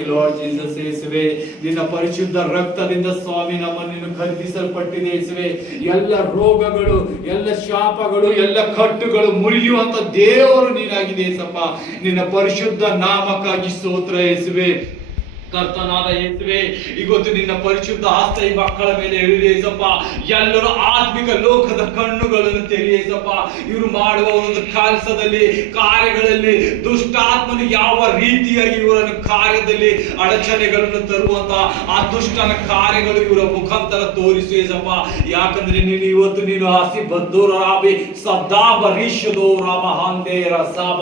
You Lord Jesus ಯೇಸುವೆ. ನಿನ್ನ ಪರಿಶುದ್ಧ ರಕ್ತದಿಂದ ಸ್ವಾಮಿ ನಮ್ಮನ್ನು ಖರೀದಿಸಲ್ಪಟ್ಟಿದೆ ಯೇಸುವೆ. ಎಲ್ಲ ರೋಗಗಳು, ಎಲ್ಲ ಶಾಪಗಳು, ಎಲ್ಲ ಕಟ್ಟುಗಳು ಮುರಿಯುವಂತ ದೇವರು ನೀನಾಗಿದೆ ಯೇಸಪ್ಪ. ನಿನ್ನ ಪರಿಶುದ್ಧ ನಾಮಕ್ಕಾಗಿ ಸ್ತೋತ್ರ ಯೇಸುವೆ. ಕರ್ತನಾದ ಯೇಸುವೆ, ಇವತ್ತು ನಿನ್ನ ಪರಿಶುದ್ಧ ಹಸ್ತ ಈ ಮಕ್ಕಳ ಮೇಲೆ ಇಳಿದೆ ಯೇಸಪ್ಪ. ಎಲ್ಲರೂ ಆತ್ಮಿಕ ಲೋಕದ ಕಣ್ಣುಗಳನ್ನು ತೆರೆಯ ಯೇಸಪ್ಪ. ಇವರು ಮಾಡುವ ಒಂದು ಕೆಲಸದಲ್ಲಿ, ಕಾರ್ಯಗಳಲ್ಲಿ ದುಷ್ಟಾತ್ಮನು ಯಾವ ರೀತಿಯಾಗಿ ಇವರನ್ನು ಕಾರ್ಯದಲ್ಲಿ ಅಡಚಣೆಗಳನ್ನು ತರುವಂತ ಆ ದುಷ್ಟನ ಕಾರ್ಯಗಳು ಇವರ ಮುಖಾಂತರ ತೋರಿಸು ಯೇಸಪ್ಪ. ಯಾಕಂದ್ರೆ ನೀನು ಇವತ್ತು ನೀನು ಹಸಿ ಬದ್ದೂರ ರಾಬಿ ಸದಾಬ ರಿಷದೋ ರಾಮ ಹಾಂದೆ ರಸಾಬ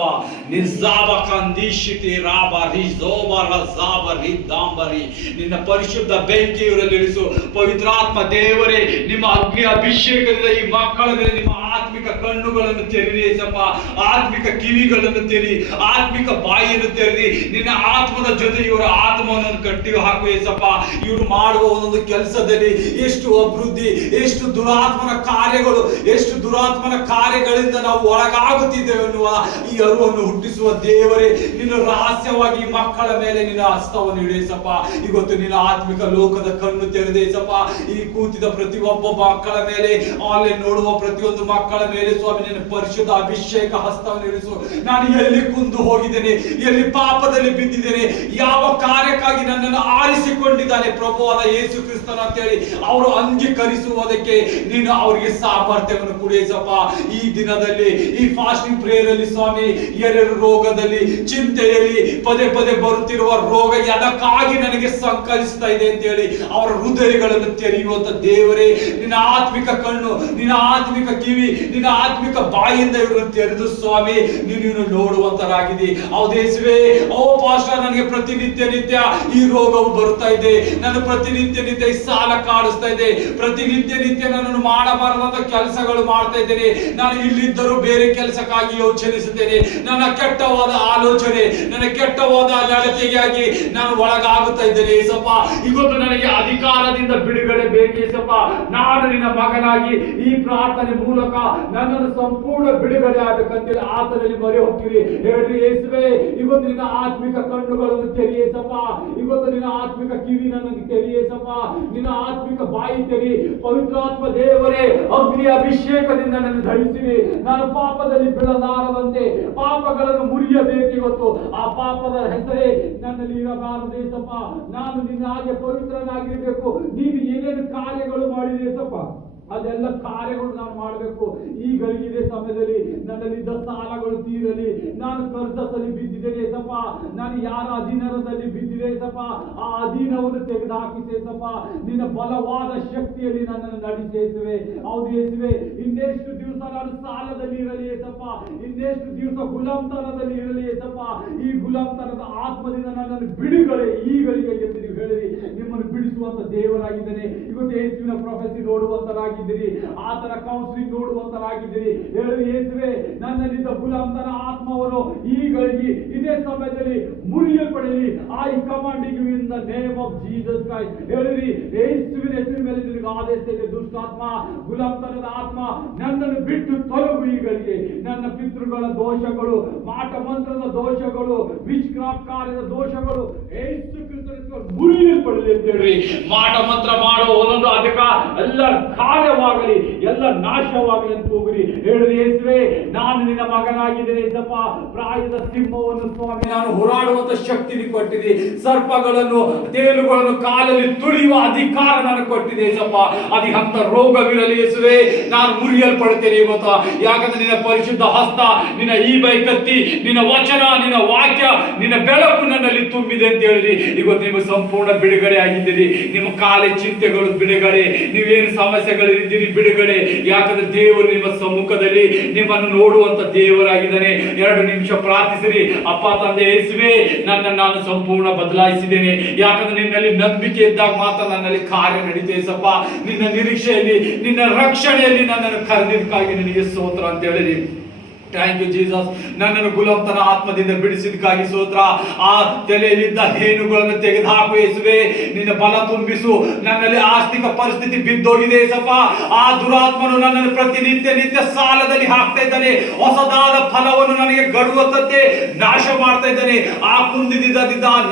ನಿಜಾಬ ಕಂದಿಶಿತಿ ರಾಬ ರಿಜೋಬ ರಸಾಬ ದಾಂಬರಿ. ನಿನ್ನ ಪರಿಶುದ್ಧ ಬೆಂಕಿ ಇವರಲ್ಲಿ ಇಳಿಸು ಪವಿತ್ರಾತ್ಮ ದೇವರೇ. ನಿಮ್ಮ ಅಗ್ನಿ ಅಭಿಷೇಕದಿಂದ ಈ ಮಕ್ಕಳ ಮೇಲೆ ನಿಮ್ಮ ಆತ್ಮಿಕ ಕಣ್ಣುಗಳನ್ನು ತೆರೆದಿ ಯೇಸಪ್ಪ. ಆತ್ಮಿಕ ಕಿವಿಗಳನ್ನು ತೆರಿ, ಆತ್ಮಿಕ ಬಾಯಿಯನ್ನು ತೆರೆದಿ ನಿನ್ನ ಆತ್ಮದ ಜೊತೆ ಇವರ ಆತ್ಮವನ್ನು ಕಟ್ಟಿ ಹಾಕು ಯೇಸಪ್ಪ. ಇವರು ಮಾಡುವ ಒಂದೊಂದು ಕೆಲಸದಲ್ಲಿ ಎಷ್ಟು ಅಭಿವೃದ್ಧಿ, ಎಷ್ಟು ದುರಾತ್ಮನ ಕಾರ್ಯಗಳು, ಎಷ್ಟು ದುರಾತ್ಮನ ಕಾರ್ಯಗಳಿಂದ ನಾವು ಒಳಗಾಗುತ್ತಿದ್ದೇವೆ ಎನ್ನುವ ಈ ಅರಿವನ್ನು ಹುಟ್ಟಿಸುವ ದೇವರೇ, ನಿನ್ನ ರಹಸ್ಯವಾಗಿ ಮಕ್ಕಳ ಮೇಲೆ ನಿನ್ನ ಹಸ್ತವನ್ನು ಇಡೇಸಪ್ಪ. ಇವತ್ತು ನಿನ್ನ ಆತ್ಮಿಕ ಲೋಕದ ಕಣ್ಣು ತೆರೆದೇಸಪ್ಪ. ಈ ಕೂತಿದ ಪ್ರತಿಯೊಬ್ಬ ಮಕ್ಕಳ ಮೇಲೆ, ಆನ್ಲೈನ್ ನೋಡುವ ಪ್ರತಿಯೊಂದು ಮಕ್ಕಳ ಮೇಲೆ ಸ್ವಾಮಿ ನಿನ್ನ ಪರಿಶುದ್ಧ ಅಭಿಷೇಕ ಹಸ್ತವನ್ನು ಇರಿಸು. ನಾನು ಎಲ್ಲಿ ಕುಂದು ಹೋಗಿದ್ದೇನೆ, ಎಲ್ಲಿ ಪಾಪದಲ್ಲಿ ಬಿದ್ದಿದ್ದೇನೆ, ಯಾವ ಕಾರ್ಯಕ್ಕಾಗಿ ನನ್ನನ್ನು ಆರಿಸಿಕೊಂಡಿದ್ದಾನೆ ಪ್ರಭುವಾದ ಯೇಸು ಕ್ರಿಸ್ತನ ಅಂತೇಳಿ ಅವರು ಅಂಗೀಕರಿಸುವುದಕ್ಕೆ ನೀನು ಅವರಿಗೆ ಸಾಮರ್ಥ್ಯವನ್ನು ಕೊಡಿಸಪ್ಪ. ಈ ದಿನದಲ್ಲಿ ಈ ಫಾಸ್ಟಿಂಗ್ ಪ್ರೇಯರ್ ಅಲ್ಲಿ ಸ್ವಾಮಿ ಎರಡು ರೋಗದಲ್ಲಿ, ಚಿಂತೆಯಲ್ಲಿ ಪದೇ ಪದೇ ಬರುತ್ತಿರುವ ರೋಗ ಅದಕ್ಕಾಗಿ ನನಗೆ ಸಂಕರಿಸ್ತಾ ಇದೆ ಅಂತ ಹೇಳಿ ಅವರ ಹೃದಯಗಳನ್ನು ತೆರೆಯುವಂತ ದೇವರೇ, ನಿನ್ನ ಆತ್ಮಿಕ ಕಣ್ಣು, ನಿನ್ನ ಆತ್ಮಿಕ ಕಿವಿ, ನಿನ್ನ ಆತ್ಮಿಕ ಬಾಯಿಂದ ಇವರನ್ನು ತೆರೆದು ಸ್ವಾಮಿ ನೀನು ನೋಡುವಂತರಾಗಿದೆ. ಹೌದೇಸುವೆ. ಓ ಪಾಸ್ಟರ್, ನನಗೆ ಪ್ರತಿನಿತ್ಯ ನಿತ್ಯ ಈ ರೋಗವು ಬರುತ್ತಾ ಇದೆ, ನಾನು ಪ್ರತಿನಿತ್ಯ ನಿತ್ಯ ಈ ಸಾಲ ಕಾಡಿಸ್ತಾ ಇದೆ, ಪ್ರತಿನಿತ್ಯ ನಿತ್ಯ ನನ್ನನ್ನು ಮಾಡಬಾರದಂತ ಕೆಲಸಗಳು ಮಾಡ್ತಾ ಇದ್ದೇನೆ, ನಾನು ಇಲ್ಲಿದ್ದರೂ ಬೇರೆ ಕೆಲಸಕ್ಕಾಗಿ ಯೋಚನಿಸುತ್ತೇನೆ, ನನ್ನ ಕೆಟ್ಟವಾದ ಆಲೋಚನೆ, ನನ್ನ ಕೆಟ್ಟವಾದ ನಡತೆಗಾಗಿ ನಾನು ಒಳಗಾಗುತ್ತಾ ಇದ್ದೇನೆ ಏಸಪ್ಪ. ಇವತ್ತು ನನಗೆ ಅಧಿಕಾರದಿಂದ ಬಿಡುಗಡೆ ಬೇಕು ಏಸಪ್ಪ. ನಾನು ನಿನ್ನ ಮಗನಾಗಿ ಈ ಪ್ರಾರ್ಥನೆ ಮೂಲಕ ನನ್ನನ್ನು ಸಂಪೂರ್ಣ ಬಿಡುಗಡೆ ಆಗಬೇಕಂತೇಳಿ ಆತನಲ್ಲಿ ಮೊರೆ ಹೋಗ್ತೀವಿ. ಹೇಳ್ರಿ ಯೇಸುವೆ, ಇವತ್ತು ನಿನ್ನ ಆತ್ಮಿಕ ಕಣ್ಣುಗಳನ್ನು ತೆರೆಯೇಸಪ್ಪ. ಇವತ್ತು ನಿನ್ನ ಆತ್ಮಿಕ ಕಿವಿ ನನಗೆ ತೆರೆಯೇಸಪ್ಪ. ನಿನ್ನ ಆತ್ಮಿಕ ಬಾಯಿ ತೆರಿ ಪವಿತ್ರಾತ್ಮ ದೇವರೇ. ಅಗ್ನಿ ಅಭಿಷೇಕದಿಂದ ನನ್ನ ಧರಿಸಿರಿ. ನಾನು ಪಾಪದಲ್ಲಿ ಬೀಳಲಾರದಂತೆ ಪಾಪಗಳನ್ನು ಮುರಿಯಬೇಕು ಇವತ್ತು. ಆ ಪಾಪದ ಹೆಸರೇ ನನ್ನಲ್ಲಿ ಇರಬಾರದೇಸಪ್ಪ. ನಾನು ನಿನ್ನ ಹಾಗೆ ಪವಿತ್ರನಾಗಿರ್ಬೇಕು. ನೀನು ಏನೇನು ಕಾರ್ಯಗಳು ಮಾಡಿದೇಸಪ್ಪ ಅದೆಲ್ಲ ಕಾರ್ಯಗಳು ನಾನು ಮಾಡಬೇಕು. ಈಗಳಿಗಿದೆ ಸಮಯದಲ್ಲಿ ನನ್ನಲ್ಲಿದ್ದ ಸಾಲಗಳು ತೀರಲಿ. ನಾನು ಕರ್ಜದಲ್ಲಿ ಬಿದ್ದಿದ್ದೇನೆ ಸಪ್ಪ. ನಾನು ಯಾರ ಅಧೀನದಲ್ಲಿ ಬಿದ್ದಿದೆ ಸಪ್ಪ, ಆ ಅಧೀನವನ್ನು ತೆಗೆದುಹಾಕಿಸೇಸಪ್ಪ. ನಿನ್ನ ಬಲವಾದ ಶಕ್ತಿಯಲ್ಲಿ ನನ್ನನ್ನು ನಡೆಸೇಸುವೆ. ಹೌದು ಯೇಸುವೆ, ಇನ್ನೆಷ್ಟು ದಿವಸ ನಾನು ಸಾಲದಲ್ಲಿ ಇರಲಿ ಏಸಪ್ಪ, ಇನ್ನೆಷ್ಟು ದಿವಸ ಗುಲಾಮ್ತನದಲ್ಲಿ ಇರಲಿ ಏಸಪ್ಪ. ಈ ಗುಲಾಮ್ತನದ ಆತ್ಮದಿಂದ ನನ್ನನ್ನು ಬಿಡುಗಡೆ ಈಗಳಿಗೆ ಎಂದು ನೀವು ಹೇಳಿರಿ. ನಿಮ್ಮನ್ನು ಬಿಡಿಸುವಂತ ದೇವರಾಗಿದ್ದೇನೆ. ಇವತ್ತು ಯೇಸುವಿನ ಪ್ರೊಫೆಸಿ ನೋಡುವಂತರಾಗಿ, ಆತನ ಕೌನ್ಸಿಲಿಂಗ್ ನೋಡುವಂತರಾಗಿದ್ದೀರಿ. ಹೇಳಿ ಯೇಸುವೆ, ನನ್ನಲ್ಲಿದ್ದ ಗುಲಾಮನ ಆತ್ಮವನ್ನು ಈಗಳಿಗೆ ಇದೇ ಸಮಯದಲ್ಲಿ ಮುರಿಯಲ್ಪಡಲಿ. I commanding you in the name of Jesus Christ. ಹೇಳಿರಿ, ಯೇಸುವಿನ ಹೆಸರಿನ ಮೇಲೆ ನಿನಗೆ ಆದೇಶಿಸಿದೆ. ದುಷ್ಟಾತ್ಮ, ಗುಲಾಮತನದ ಆತ್ಮ, ನನ್ನನ್ನು ಬಿಟ್ಟು ತೊಲಗು ಈಗಳಿಗೆ. ನನ್ನ ಪಿತೃಗಳ ದೋಷಗಳು, ಮಾಟ ಮಂತ್ರದ ದೋಷಗಳು, ವಿಚ್ ಕ್ರಾಫ್ಟ್ ಕಾರ್ಯದ ದೋಷಗಳು ಯೇಸು ಕ್ರಿಸ್ತನ ಮುರಿಯಲ್ಪಡಲಿ ಅಂತ ಹೇಳ್ರಿ. ಮಾಟ ಮಂತ್ರ ಮಾಡೋ ಒಂದೊಂದು ಅಧಿಕಾರ ಎಲ್ಲ ಕಾರ್ಯವಾಗಲಿ, ಎಲ್ಲ ನಾಶವಾಗಲಿ ಅಂತ ಹೋಗ್ರಿ. ಹೇಳಿದ್ರೆ ಯೇಸುವೆ, ನಾನು ನಿನ್ನ ಮಗನಾಗಿದ್ದೇನೆ ಏಸಪ್ಪ. ಪ್ರಾಯದ ಸಿಂಹವನ್ನು ಸ್ವಾಮಿ ನಾನು ಹೋರಾಡುವಂತ ಶಕ್ತಿ ಕೊಟ್ಟಿದೆ. ಸರ್ಪಗಳನ್ನು, ತೇಲುಗಳನ್ನು ಕಾಲಲ್ಲಿ ತುಳಿಯುವ ಅಧಿಕಾರ ನಾನು ಕೊಟ್ಟಿದೆ ಏಸಪ್ಪ. ಅಂತ ರೋಗವಿರಲಿ ಯೇಸುವೆ, ನಾನು ಮುರಿಯಲ್ಪಡ್ತೇನೆ ಇವತ್ತು. ಯಾಕಂದ್ರೆ ನಿನ್ನ ಪರಿಶುದ್ಧ ಹಸ್ತ, ನಿನ್ನ ಈ ಬೈಕತ್ತಿ, ನಿನ್ನ ವಚನ, ನಿನ್ನ ವಾಕ್ಯ, ನಿನ್ನ ಬೆಳಕು ನನ್ನಲ್ಲಿ ತುಂಬಿದೆ ಅಂತ ಹೇಳಿರಿ. ಇವತ್ತು ನಿಮಗೆ ಸಂಪೂರ್ಣ ಬಿಡುಗಡೆ ಆಗಿದ್ದೀರಿ. ನಿಮ್ಮ ಕಾಲೇ ಚಿಂತೆಗಳು ಬಿಡುಗಡೆ, ನೀವೇನು ಸಮಸ್ಯೆಗಳಿದ್ದೀರಿ ಬಿಡುಗಡೆ. ಯಾಕಂದ್ರೆ ದೇವರು ನಿಮ್ಮ ಸಮ್ಮುಖದಲ್ಲಿ ನಿಮ್ಮನ್ನು ನೋಡುವಂತ ದೇವರಾಗಿದ್ದಾನೆ. 2 ನಿಮಿಷ ಪ್ರಾರ್ಥಿಸಿರಿ. ಅಪ್ಪ ತಂದೆ ಯೇಸುವೆ, ನಾನು ಸಂಪೂರ್ಣ ಬದಲಾಯಿಸಿದ್ದೇನೆ. ಯಾಕಂದ್ರೆ ನಿನ್ನಲ್ಲಿ ನಂಬಿಕೆ ಇದ್ದಾಗ ಮಾತ್ರ ನನ್ನಲ್ಲಿ ಕಾರ್ಯ ನಡೀತೇಸಪ್ಪ. ನಿನ್ನ ನಿರೀಕ್ಷೆಯಲ್ಲಿ, ನಿನ್ನ ರಕ್ಷಣೆಯಲ್ಲಿ ನನ್ನನ್ನು ಕರೆದಿದ್ದಕ್ಕಾಗಿ ನಿನಗೆ ಸ್ತೋತ್ರ ಅಂತ ಹೇಳಿರಿ. Thank you Jesus. ನನ್ನನ್ನು ಗುಲಾಮತನ ಆತ್ಮದಿಂದ ಬಿಡಿಸಿದಕ್ಕಾಗಿ ಸ್ತೋತ್ರ. ಆ ತಲೆಯಲ್ಲಿದ್ದ ಹೇನುಗಳನ್ನು ತೆಗೆದುಹಾಕು ಯೇಸುವೆ. ನಿನ್ನ ಬಲ ತುಂಬಿಸು. ನನ್ನಲ್ಲಿ ಆರ್ಥಿಕ ಪರಿಸ್ಥಿತಿ ಬಿದ್ದೋಗಿದೆ ಯೇಸಪ್ಪ. ಆ ದುರಾತ್ಮನು ನನ್ನನ್ನು ಪ್ರತಿನಿತ್ಯ ಸಾಲದಲ್ಲಿ ಹಾಕ್ತಾ ಇದ್ದಾನೆ. ಹೊಸದಾದ ಫಲವನ್ನು ನನಗೆ ಗಡುವಂತೆ ನಾಶ ಮಾಡ್ತಾ ಇದ್ದಾನೆ. ಆ ಕುಂದಿದ್ದ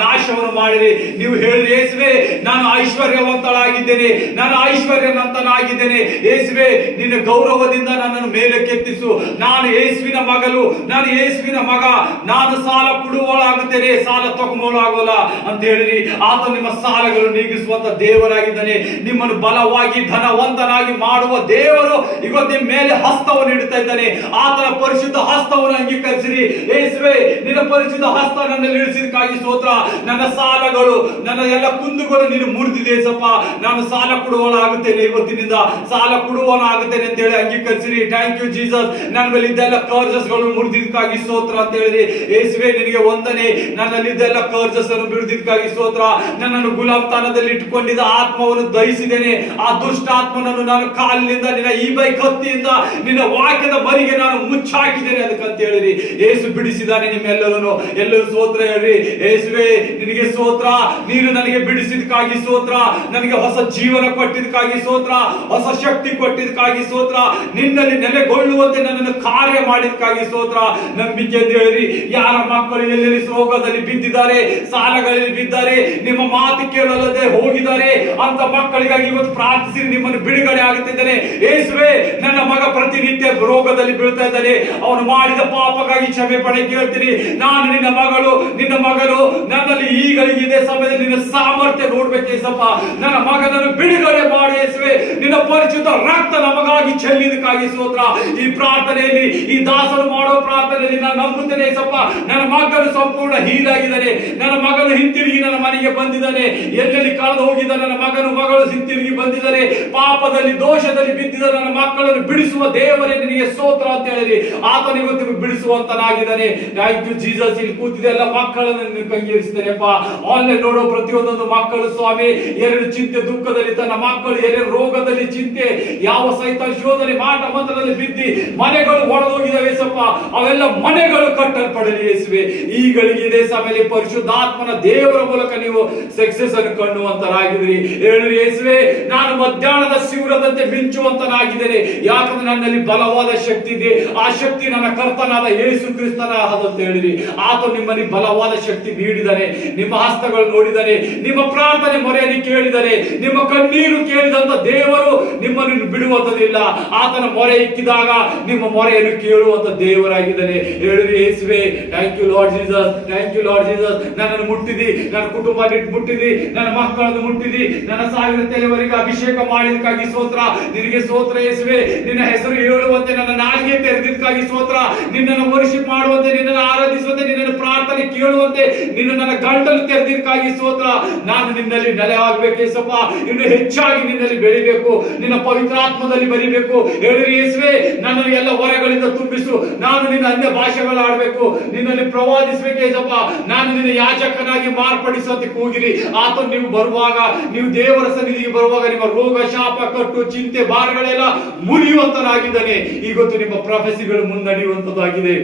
ನಾಶವನ್ನು ಮಾಡಿರಿ. ನೀವು ಹೇಳಿರಿ ಯೇಸುವೆ, ನಾನು ಐಶ್ವರ್ಯವಂತಳಾಗಿದ್ದೇನೆ, ನಾನು ಐಶ್ವರ್ಯವಂತನಾಗಿದ್ದೇನೆ ಯೇಸುವೆ. ನಿನ್ನ ಗೌರವದಿಂದ ನನ್ನನ್ನು ಮೇಲೆ ಕೆತ್ತಿಸು. ನಾನು ಯೇಸುವಿನ ಮಗಳು, ನಾನು ಯೇಸುವಿನ ಮಗ. ನಾನು ಸಾಲ ಕೊಡುವವಳಾಗುತ್ತೇನೆ, ಸಾಲ ತಗೊಂಬೋಳಾಗೋಲ್ಲ ಅಂತ ಹೇಳಿರಿ. ಆತ ನಿಮ್ಮ ಸಾಲಗಳು ನೀಗಿಸುವಂತ ದೇವರಾಗಿದ್ದಾನೆ. ನಿಮ್ಮನ್ನು ಬಲವಾಗಿ ಧನವಂತನಾಗಿ ಮಾಡುವ ದೇವರು ಇವತ್ತು ನಿಮ್ಮ ಮೇಲೆ ಹಸ್ತವನ್ನು ಇಡ್ತಾ ಇದ್ದಾನೆ. ಆತನ ಪರಿಶುದ್ಧ ಹಸ್ತವನ್ನು ಅಂಗೀಕರಿಸಿರಿ. ಯೇಸುವೆ, ನಿನ್ನ ಪರಿಶುದ್ಧ ಹಸ್ತ ನನ್ನಲ್ಲಿ ಇಳಿಸಿದಕ್ಕಾಗಿ ಸ್ತೋತ್ರ. ನನ್ನ ಸಾಲಗಳು, ನನ್ನ ಎಲ್ಲ ಕುಂದುಗಳು ನೀನು ಮುರಿದಿದೆ ಸಪ್ಪ. ನಾನು ಸಾಲ ಕೊಡುವವನಾಗುತ್ತೇನೆ, ಇವತ್ತಿನಿಂದ ಸಾಲ ಕೊಡುವವನಾಗುತ್ತೇನೆ ಅಂತ ಹೇಳಿ ಅಂಗೀಕರಿಸಿರಿ. Thank you Jesus. ನನ್ನ ಮೇಲೆ ಇದೆಲ್ಲ ಕರ್ಜಸ್ ಗಳು ಮುರಿದಿದ್ದಕ್ಕಾಗಿ ಸ್ತೋತ್ರ ಅಂತ ಹೇಳಿರಿ. ಯೇಸುವೆ, ನಿನಗೆ ವಂದನೆ. ನನ್ನಲ್ಲಿದ್ದೆಲ್ಲ ಕರ್ಜಸ್ ಅನ್ನು ಬಿಡಿದಿದ್ದಕ್ಕಾಗಿ ಸ್ತೋತ್ರ. ನನ್ನನ್ನು ಗುಲಾಮತನದಲ್ಲಿ ಇಟ್ಟುಕೊಂಡಿದ್ದ ಆತ್ಮವನ್ನು ದಹಿಸಿದ್ದೇನೆ. ಆ ದುಷ್ಟಾತ್ಮನನ್ನು ನಾನು ಕಾಲಿನಿಂದ, ನಿನ್ನ ಈ ಬೈ ಕತ್ತಿಯಿಂದ, ನಿನ್ನ ವಾಕ್ಯದ ಮರಿಗೆ ನಾನು ಮುಚ್ಚಾಕಿದ್ದೇನೆ ಅದಕ್ಕಂತ ಹೇಳಿರಿ. ಯೇಸು ಬಿಡಿಸಿದಾನೆ ನಿಮ್ಮೆಲ್ಲರನ್ನು. ಎಲ್ಲರೂ ಸ್ತೋತ್ರ ಹೇಳ್ರಿ. ಯೇಸುವೆ, ನಿನಗೆ ಸ್ತೋತ್ರ. ನೀನು ನನಗೆ ಬಿಡಿಸಿದಕ್ಕಾಗಿ ಸ್ತೋತ್ರ. ನನಗೆ ಹೊಸ ಜೀವನ ಕೊಟ್ಟಿದ್ದಕ್ಕಾಗಿ ಸ್ತೋತ್ರ. ಹೊಸ ಶಕ್ತಿ ಕೊಟ್ಟಿದ್ದಕ್ಕಾಗಿ ಸ್ತೋತ್ರ. ನಿನ್ನಲ್ಲಿ ನೆಲೆಗೊಳ್ಳುವಂತೆ ನನ್ನನ್ನು ಕಾರ್ಯ ಮಾಡಿದಕ್ಕಾಗಿ ಸ್ತೋತ್ರ. ನಂಬಿಕೆ ಅಂತ ಹೇಳಿರಿ. ಯಾರ ಮಕ್ಕಳು ಎಲ್ಲೆಲ್ಲಿ ರೋಗದಲ್ಲಿ ಬಿದ್ದಿದ್ದಾರೆ, ಸಾಲಗಳಲ್ಲಿ ಬಿದ್ದಾರೆ, ನಿಮ್ಮ ಮಾತು ಕೇಳಲ್ಲದೆ ಹೋಗಿದ್ದಾರೆ ಅಂತ ಮಕ್ಕಳಿಗಾಗಿ ಇವತ್ತು ಪ್ರಾರ್ಥಿಸಿ ನಿಮ್ಮನ್ನು ಬಿಡುಗಡೆ ಆಗುತ್ತಿದ್ದಾನೆ. ಯೇಸುವೆ, ನನ್ನ ಮಗ ಪ್ರತಿನಿತ್ಯ ರೋಗದಲ್ಲಿ ಬೀಳ್ತಾ ಇದ್ದಾನೆ. ಅವನು ಮಾಡಿದ ಪಾಪಕ್ಕಾಗಿ ಕ್ಷಮೆ ಪಡೆ ಕೇಳ್ತೀನಿ. ನಾನು ನಿನ್ನ ಮಗಳು, ನಿನ್ನ ಮಗನು. ನನ್ನಲ್ಲಿ ಈಗಲಿಗಿದೆ ಸಮಯದಲ್ಲಿ ನಿನ್ನ ಸಾಮರ್ಥ್ಯ ನೋಡ್ಬೇಕೇಸಪ್ಪ. ನನ್ನ ಮಗನನ್ನು ಬಿಡುಗಡೆ ಮಾಡಿ ಯೇಸುವೆ. ನಿನ್ನ ಪರಿಶುದ್ಧ ರಕ್ತ ನಮಗಾಗಿ ಚೆಲ್ಲಿದಕ್ಕಾಗಿ ಸ್ತೋತ್ರ. ಈ ಪ್ರಾರ್ಥನೆಯಲ್ಲಿ, ಈ ದಾಸರು ಮಾಡೋ ಪ್ರಾರ್ಥನೆಯಲ್ಲಿ ನಾನು ನಂಬುತ್ತೇನೆ ಯೇಸಪ್ಪ. ನನ್ನ ಮಗನು ಸಂಪೂರ್ಣ ಹೀಲಾಗಿದ್ದಾನೆ. ನನ್ನ ಮಗನು ಹಿಂತಿರುಗಿ ನನ್ನ ಮನೆಗೆ ಬಂದಿದ್ದಾನೆ. ಎಲ್ಲೆಲ್ಲಿ ಕಳೆದು ಹೋಗಿದ್ದ ನನ್ನ ಮಗನು ಮಗಳು ಹಿಂತಿರುಗಿ ಬಂದಿದ್ದಾರೆ. ಪಾಪದಲ್ಲಿ ದೋಷದಲ್ಲಿ ಬಿದ್ದಿದ್ದ ನನ್ನ ಮಕ್ಕಳನ್ನು ಬಿಡಿಸುವ ದೇವರೇ ನಿನಗೆ ಸ್ತೋತ್ರ ಅಂತ ಹೇಳಿರಿ. ಆತನ ಇವತ್ತು ಬಿಡಿಸುವಂತನಾಗಿದ್ದಾನೆ. Thank you Jesus. ಇಲ್ಲಿ ಕೂತಿದೆ ಎಲ್ಲ ಮಕ್ಕಳನ್ನು ಕೈಗೇರಿಸ್ತೇನೆಪ್ಪ. ಆನ್ಲೈನ್ ನೋಡೋ ಪ್ರತಿಯೊಂದೊಂದು ಮಕ್ಕಳು ಸ್ವಾಮಿ, ಎರಡು ಚಿಂತೆ ದುಃಖದಲ್ಲಿ ತನ್ನ ಮಕ್ಕಳು, ಎರಡು ರೋಗದಲ್ಲಿ ಚಿಂತೆ, ಯಾವ ಸೈತಾನ ಶೋಧನೆ ಮಾಟ ಮಂತ್ರದಲ್ಲಿ ಬಿದ್ದಿ ಮನೆಗಳು ಒಡೆದೋಗಿದ್ದಾವೆ ಸಪ್ಪ. ಅವೆಲ್ಲ ಮನೆಗಳು ಕಟ್ಟಲ್ಪಡಲಿ ಯೇಸುವೆ. ಈಗಳಿಗಿದೆ ಸಮಯದಲ್ಲಿ ಪರಿಶುದ್ಧಾತ್ಮನ ದೇವರ ಮೂಲಕ ನೀವು ಸಕ್ಸೆಸ್ ಅನ್ನು ಕಾಣುವಂತರಾಗಿದ್ರಿ. ಹೇಳಿರಿ ಯೇಸುವೆ, ನಾನು ಮಧ್ಯಾಹ್ನದ ಶಿವರದಂತೆ ಮಿಂಚುವಂತನಾಗಿದ್ದೇನೆ. ಯಾಕಂದ್ರೆ ನನ್ನಲ್ಲಿ ಬಲವಾದ ಶಕ್ತಿ ಇದೆ. ಆ ಶಕ್ತಿ ನನ್ನ ಕರ್ತನಾದ ಯೇಸು ಕ್ರಿಸ್ತನ ಅಂತ ಹೇಳಿರಿ. ಆತ ನಿಮ್ಮಲ್ಲಿ ಬಲವಾದ ಶಕ್ತಿ ನೀಡಿದಾನೆ. ನಿಮ್ಮ ಹಸ್ತಗಳು ನೋಡಿದಾನೆ. ನಿಮ್ಮ ಪ್ರಾರ್ಥನೆ ಮೊರೆಯನ್ನು ಕೇಳಿದರೆ, ನಿಮ್ಮ ಕಣ್ಣೀರು ಕೇಳಿದಂತ ದೇವರು ನಿಮ್ಮನ್ನು ಬಿಡುವಂತದಿಲ್ಲ. ಆತನ ಮೊರೆ ಇಕ್ಕಿದಾಗ ನಿಮ್ಮ ಮೊರೆಯನ್ನು ಕೇಳುವಂತ ದೇವರಾಗಿದ್ದಾನೆ. ಹೇಳಿರಿ ಯೇಸುವೆ, thank you Lord Jesus. Thank you Lord Jesus. ನನ್ನನ್ನು ಮುಟ್ಟಿದಿ, ನನ್ನ ಕುಟುಂಬ ಮುಟ್ಟಿದಿ, ನನ್ನ ಮಕ್ಕಳನ್ನು ಮುಟ್ಟಿದಿ, ನನ್ನ ಸಾವಿರ ತಲೆವರೆಗೆ ಅಭಿಷೇಕ ಮಾಡಿದಕ್ಕಾಗಿ ಸ್ತೋತ್ರ. ನಿನಗೆ ಸ್ತೋತ್ರ ಯೇಸುವೆ. ನಿನ್ನ ಹೆಸರು ಹೇಳುವಂತೆ ನನ್ನ ನಾಲಿಗೆ ತೆರೆದಿದ್ದಕ್ಕಾಗಿ ಸ್ತೋತ್ರ. ನಿನ್ನನ್ನು ವರ್ಷಿಪ್ ಮಾಡುವಂತೆ, ನಿನ್ನನ್ನು ಆರಾಧಿಸುವಂತೆ, ನಿನ್ನನ್ನು ಪ್ರಾರ್ಥನೆ ಕೇಳುವಂತೆ ನಿನ್ನ ನನ್ನ ಗಂಟಲು ತೆರೆದಿದ್ದಕ್ಕಾಗಿ ಸ್ತೋತ್ರ. ನಾನು ನಿನ್ನಲ್ಲಿ ನೆಲೆ ಆಗ್ಬೇಕೇಸಪ್ಪ. ಇನ್ನು ಹೆಚ್ಚಾಗಿ ನಿನ್ನಲ್ಲಿ ಬೆಳಿಬೇಕು, ನಿನ್ನ ಪವಿತ್ರಾತ್ಮದಲ್ಲಿ ಬರಿಬೇಕು. ಹೇಳಿರಿ ಯೇಸುವೆ, ನನ್ನನ್ನು ಎಲ್ಲ ಹೊರಗಳಿಂದ ತುಂಬಿಸು. ನಾನು ನಿನ್ನ ಅನ್ಯ ಭಾಷೆಗಳು ಆಡ್ಬೇಕು, ನಿನ್ನಲ್ಲಿ ಪ್ರವಾದಿಸಬೇಕೇಸಪ್ಪ. ನಾನು ನಿನ್ನ ಯಾಜಕನಾಗಿ ಮಾರ್ಪಡಿಸುವಂತೆ ಕೂಗಿರಿ. ಆತ ನೀವು ಬರುವಾಗ, ನೀವು ದೇವರ ಸನ್ನಿಧಿಗೆ ಬರುವಾಗ ನಿಮ್ಮ ರೋಗ, ಶಾಪ, ಕಟ್ಟು, ಚಿಂತೆ, ಭಾರಗಳೆಲ್ಲ ಮುರಿಯುವಂತನಾಗಿದ್ದಾನೆ. ಇವತ್ತು ನಿಮ್ಮ ಪ್ರೊಫೆಸಿಗಳು ಮುನ್ನಡೆಯುವಂತದ್ದಾಗಿದೆ.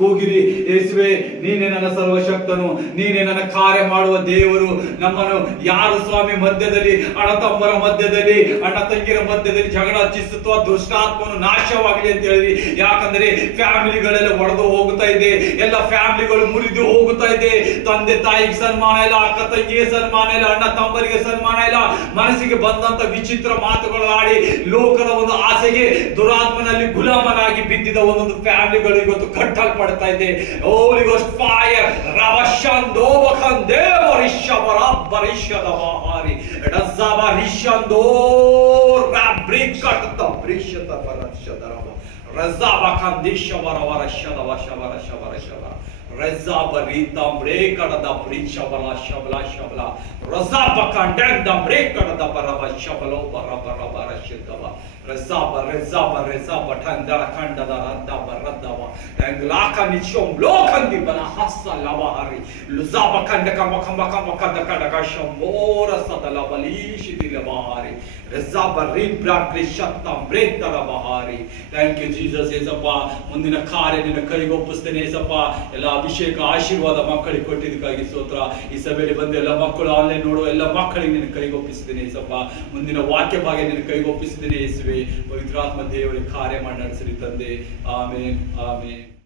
ಕೂಗಿರಿ ಯೇಸುವೆ, ನೀನೇ ನನ್ನ ಸರ್ವಶಕ್ತನು, ನೀನೇ ನನ್ನ ಕಾರ್ಯ ಮಾಡುವ ದೇವರು. ನಮ್ಮನ್ನು ಯಾರು ಸ್ವಾಮಿ ಮಧ್ಯದಲ್ಲಿ, ಅಣ್ಣತಮ್ಮರ ಮಧ್ಯದಲ್ಲಿ, ಅಣ್ಣ ತಂಗಿರ ಮಧ್ಯದಲ್ಲಿ ಜಗಳ ಹಚ್ಚಿಸುತ್ತೋ ದುಷ್ಟಾತ್ಮನು ನಾಶವಾಗಲಿ ಅಂತ ಹೇಳಿದ್ರಿ. ಯಾಕಂದ್ರೆ ಫ್ಯಾಮಿಲಿಗಳೆಲ್ಲ ಒಡೆದು ಹೋಗುತ್ತಾ ಇದೆ, ಎಲ್ಲ ಫ್ಯಾಮಿಲಿಗಳು ಮುರಿದು ಹೋಗುತ್ತಾ ಇದೆ. ತಂದೆ ತಾಯಿಗೆ ಸನ್ಮಾನ ಇಲ್ಲ, ಅಕ್ಕ ತಂಗಿಗೆ ಸನ್ಮಾನ ಇಲ್ಲ, ಅಣ್ಣ ತಮ್ಮರಿಗೆ ಸನ್ಮಾನ ಇಲ್ಲ. ಮನಸ್ಸಿಗೆ ಬಂದಂತ ವಿಚಿತ್ರ ಮಾತುಗಳು ಆಡಿ ಲೋಕದ ಒಂದು ಆಸೆಗೆ ದುರಾತ್ಮನಲ್ಲಿ ಗುಲಾಮನಾಗಿ ಬಿದ್ದಿದ ಒಂದೊಂದು ಫ್ಯಾಮಿಲಿಗಳು ಇವತ್ತು ಕಟ್ಟಲ್ಪಡ ಇದೆ. Holy Ghost fire, Rabashando Bakandeva Rishabarabbarishada Bahari, Razabarishando Rabrikata Brishata Barashadara, Razabakandisha Varavashada Vashavara Shavara Shava. Rezabari tambre kadada bri shabala shabala shabala Razaba kandem dambre kadada baraba shabalo baraba barashidava Rezaba tandara kandada radaba radava Tanglaka nichom lokandi bana hassa lavahari Luzaba kandaka makamba kadaka shambora sadala balishi dilavahari Rezaba ribra krishatta bretara bahari. Thank you Jesus Yesappa. ಮುಂದಿನ ಕಾರ್ಯ ನಿನ್ನ ಕೈಗೆ ಒಪ್ಪಿಸ್ತೇನೆ ಯೇಸಪ್ಪ. ಎಲ್ಲ ಅಭಿಷೇಕ ಆಶೀರ್ವಾದ ಮಕ್ಕಳಿಗೆ ಕೊಟ್ಟಿದ್ದಕ್ಕಾಗಿ ಸ್ತೋತ್ರ. ಈ ಸಭೆಯಲ್ಲಿ ಬಂದು ಎಲ್ಲ ಮಕ್ಕಳು ಆನ್ಲೈನ್ ನೋಡುವ ಎಲ್ಲ ಮಕ್ಕಳಿಗೆ ನಿನ್ನ ಕೈಗೆ ಒಪ್ಪಿಸಿದ್ದೇನೆ ಯೇಸಪ್ಪ. ಮುಂದಿನ ವಾಕ್ಯ ಭಾಗ ನಿನ್ನ ಕೈಗೆ ಒಪ್ಪಿಸಿದ್ದೇನೆ ಯೇಸುವೆ. ಪವಿತ್ರಾತ್ಮ ದೇವರಿಗೆ ಕಾರ್ಯ ಮಾಡಿ ನಡೆಸಿರಿ ತಂದೆ. ಆಮೇನ್ ಆಮೇನ್.